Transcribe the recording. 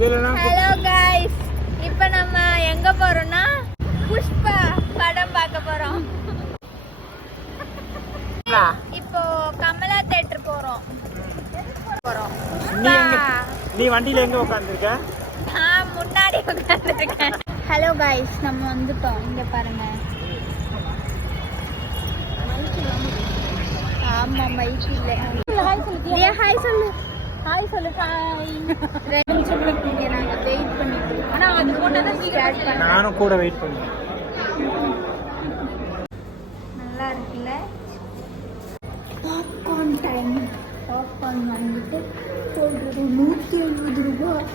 Hello guys, இப்போ நம்ம எங்க போறோம்னா புஷ்பா படம் பார்க்க போறோம். இப்போ கமலா தியேட்டர் போறோம். நீ வண்டியில எங்க உட்கார்ந்திருக்க? நான் முன்னாடி உட்கார்ந்திருக்கேன். ஹலோ गाइस, நம்ம வந்துட்டோம். இங்க பாருங்க. ஆமா மைக் இல்ல. ஹாய் சொல்லு. ஏ ஹாய் சொல்லு. ஹாய் சொல்லு. ஹாய். ரெண்டு நிமிஷம் இங்க நாங்க வெயிட் பண்ணிட்டு இருக்கோம். ஆனா அது போட்டா தான் ஸ்டார்ட் பண்ணலாம். நானும் கூட வெயிட் பண்ணுவேன். நல்லா இருக்குல்ல? Popcorn time. பாப்கார்ன் வந்துட்டு 170 ரூபாய்.